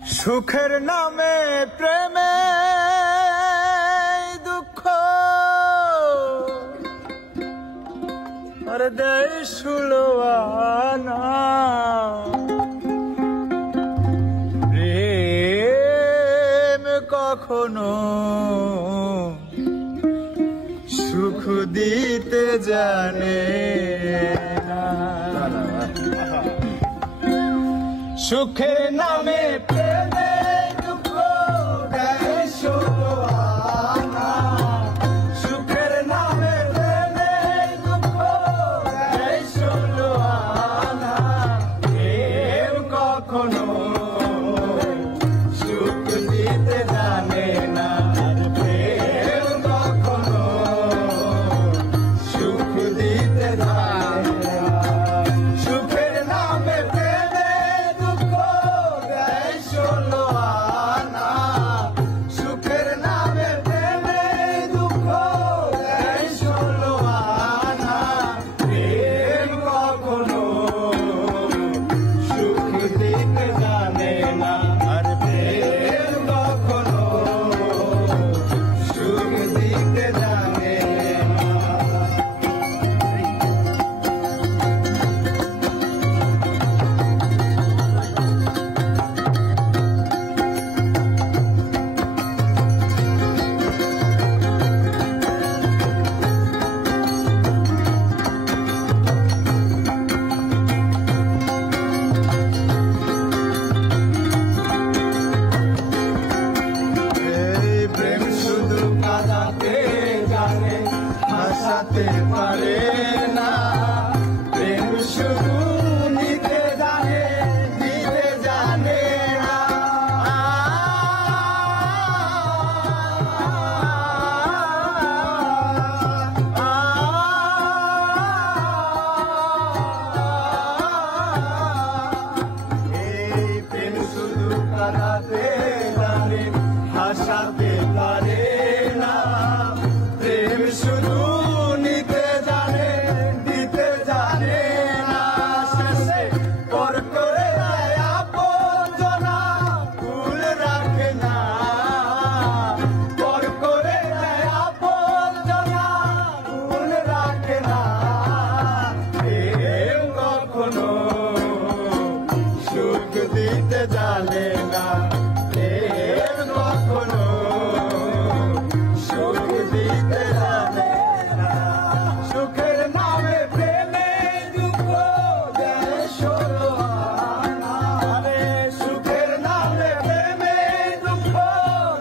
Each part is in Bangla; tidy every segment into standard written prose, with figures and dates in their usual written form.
সুখের নামে প্রেমে দুঃখ আর দেয় সুলোয়ানা প্রেম কখনো সুখ দিতে জানে না। সুখের নামে প্রেমে দুঃখ দেয় সুলোয়ানা সুখের নামে প্রেমে দুঃখ দেয় সুলোয়ানা প্রেম কখনো সুখ দিতে জানে না প্রেম কখনো সুখ দিতে জানে না। সুখের নামে সুখের নামে প্রেমে দুঃখ দেয় সুলোয়ানা প্রেম কখনো সুখ দিতে জানে না আর প্রেম কখনো সুখ দিতে জানে না। হাসাতে পারে না প্রেম শুধু নিতে জানে দিতে জানে না। এই প্রেম শুধু কাঁদাতে জানে হাসাতে পারে না প্রেম শুধু নিতে জানে দিতে জানে না। শেষে পর করে দেয় আপনজনা ভুল রাখে না পর করে দেয় আপনজনা ভুল রাখে না। প্রেম কখনো সুখ দিতে জানে না প্রেম কখনো সুখ দিতে জানে না। সুখের নামে প্রেমে দুঃখ দেয় সুলোয়ানা সুখের নামে প্রেমে দুঃখ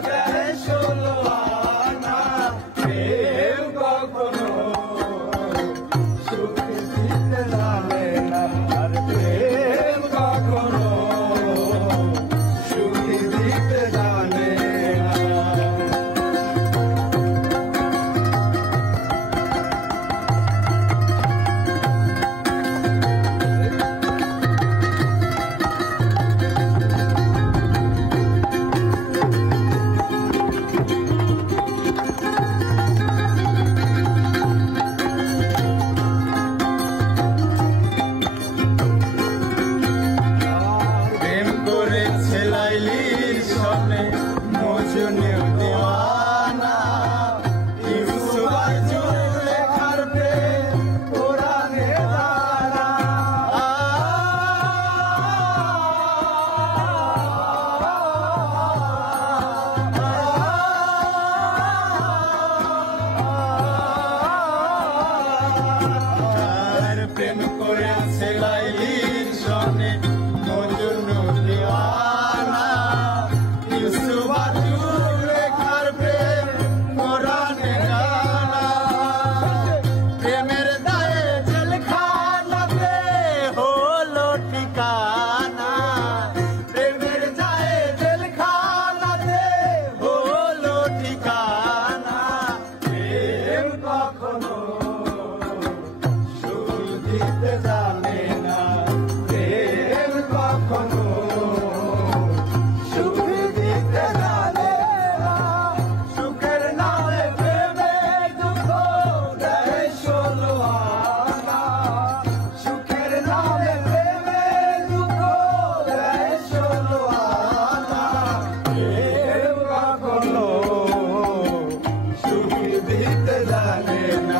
দেয় সুলোয়ানা প্রেম কখনো সুখ দিতে জানে না আর প্রেম কখনো সুখ জানে না